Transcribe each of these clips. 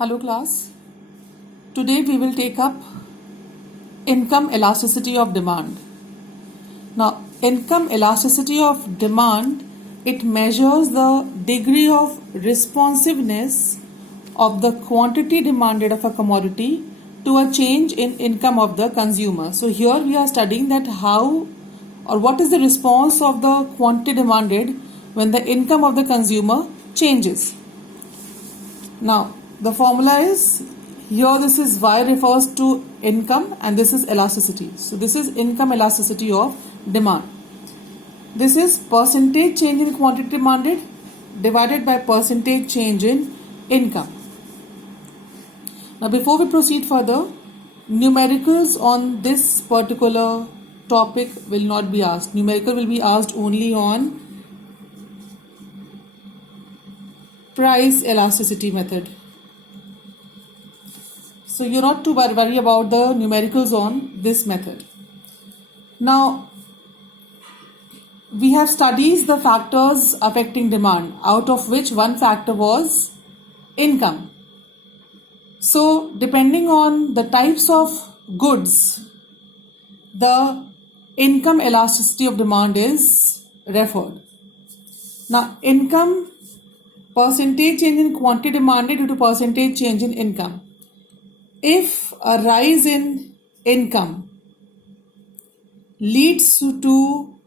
Hello class. Today we will take up income elasticity of demand. Now, income elasticity of demand, it measures the degree of responsiveness of the quantity demanded of a commodity to a change in income of the consumer. So here we are studying that how or what is the response of the quantity demanded when the income of the consumer changes. Now, the formula is here this is Y refers to income and this is elasticity. So, this is income elasticity of demand. This is percentage change in quantity demanded divided by percentage change in income. Now, before we proceed further, numericals on this particular topic will not be asked. Numerical will be asked only on price elasticity method. So you're not to worry about the numericals on this method. Now, we have studied the factors affecting demand, out of which one factor was income. So depending on the types of goods, the income elasticity of demand is referred. Now, income percentage change in quantity demanded due to percentage change in income. If a rise in income leads to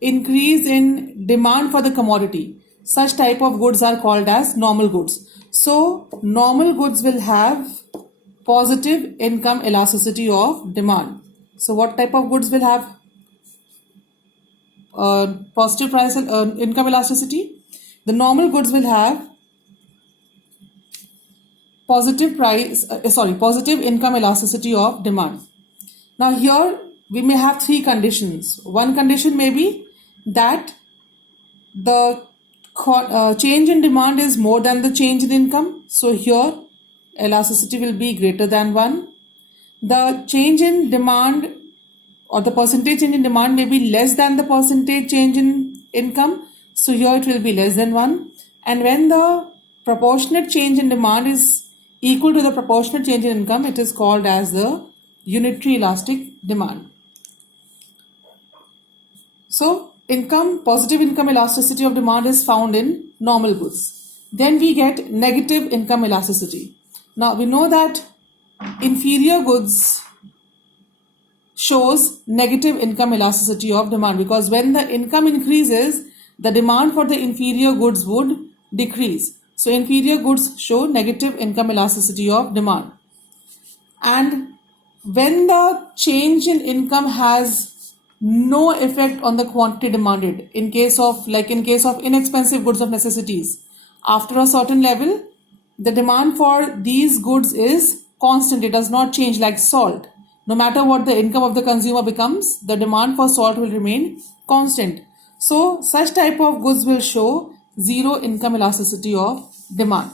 increase in demand for the commodity, such type of goods are called as normal goods. So, normal goods will have positive income elasticity of demand. So, what type of goods will have positive price income elasticity? The normal goods will have positive income elasticity of demand. Now here we may have three conditions. One condition may be that the change in demand is more than the change in income. So here elasticity will be greater than 1. The change in demand or the percentage change in demand may be less than the percentage change in income. So here it will be less than 1. And when the proportionate change in demand is equal to the proportionate change in income, it is called as the unitary elastic demand. So, positive income elasticity of demand is found in normal goods. Then we get negative income elasticity. Now, we know that inferior goods shows negative income elasticity of demand because when the income increases, the demand for the inferior goods would decrease. So inferior goods show negative income elasticity of demand. And when the change in income has no effect on the quantity demanded, in case of inexpensive goods of necessities, after a certain level, the demand for these goods is constant. It does not change like salt. No matter what the income of the consumer becomes, the demand for salt will remain constant. So such type of goods will show zero income elasticity of demand.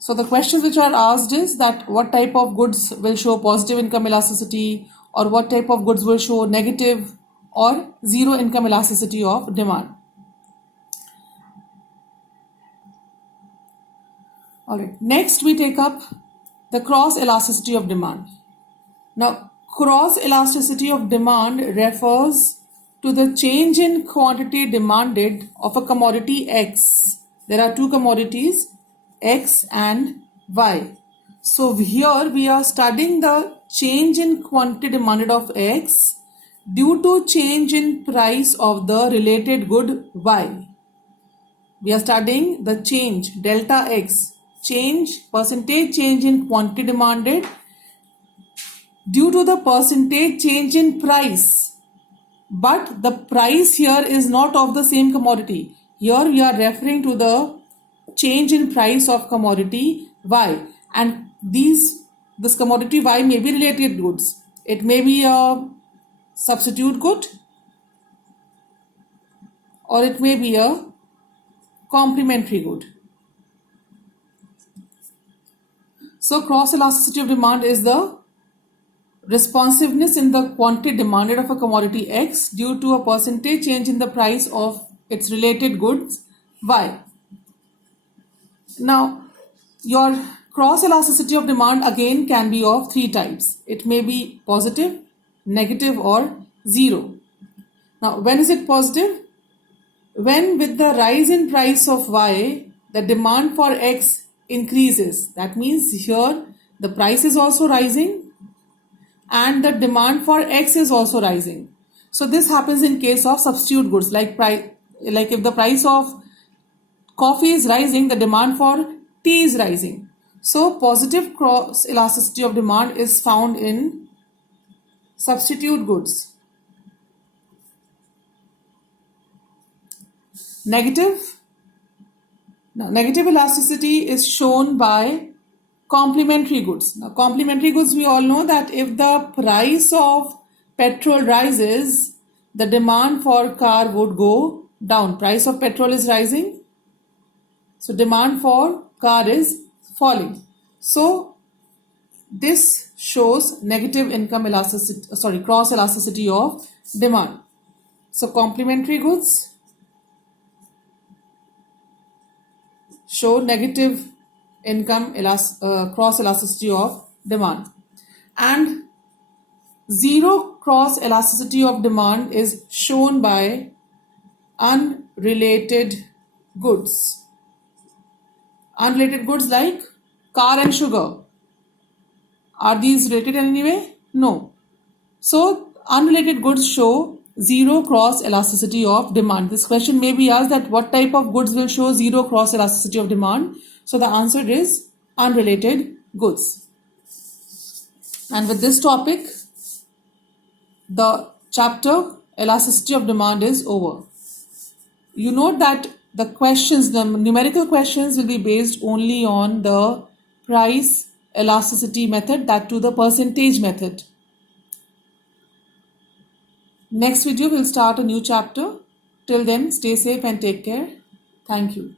So the questions which are asked is that what type of goods will show positive income elasticity or what type of goods will show negative or zero income elasticity of demand. Alright, next we take up the cross elasticity of demand. Now, cross elasticity of demand refers to the change in quantity demanded of a commodity X. There are two commodities, X and Y. So here we are studying the change in quantity demanded of X due to change in price of the related good Y. We are studying the change, delta X, percentage change in quantity demanded due to the percentage change in price. But the price here is not of the same commodity. Here we are referring to the change in price of commodity Y. And this commodity Y may be related goods. It may be a substitute good or it may be a complementary good. So cross elasticity of demand is the responsiveness in the quantity demanded of a commodity X due to a percentage change in the price of its related goods Y. Now, your Cross elasticity of demand again can be of three types. It may be positive, negative, or zero. Now, when is it positive? When with the rise in price of Y, the demand for X increases. That means here the price is also rising and the demand for X is also rising. So this happens in case of substitute goods like if the price of coffee is rising, the demand for tea is rising. So positive cross elasticity of demand is found in substitute goods. Negative elasticity is shown by complementary goods. Now, complementary goods, we all know that if the price of petrol rises, the demand for car would go down. Price of petrol is rising, so demand for car is falling. So this shows negative cross elasticity of demand. So complementary goods show negative cross elasticity of demand, and zero cross elasticity of demand is shown by unrelated goods. Unrelated goods like car and sugar. Are these related in any way? No. So unrelated goods show zero cross elasticity of demand. This question may be asked that what type of goods will show zero cross elasticity of demand? So the answer is unrelated goods. And with this topic, the chapter elasticity of demand is over. You note that the numerical questions will be based only on the price elasticity method, that to the percentage method. Next video will start a new chapter. Till then, stay safe and take care. Thank you.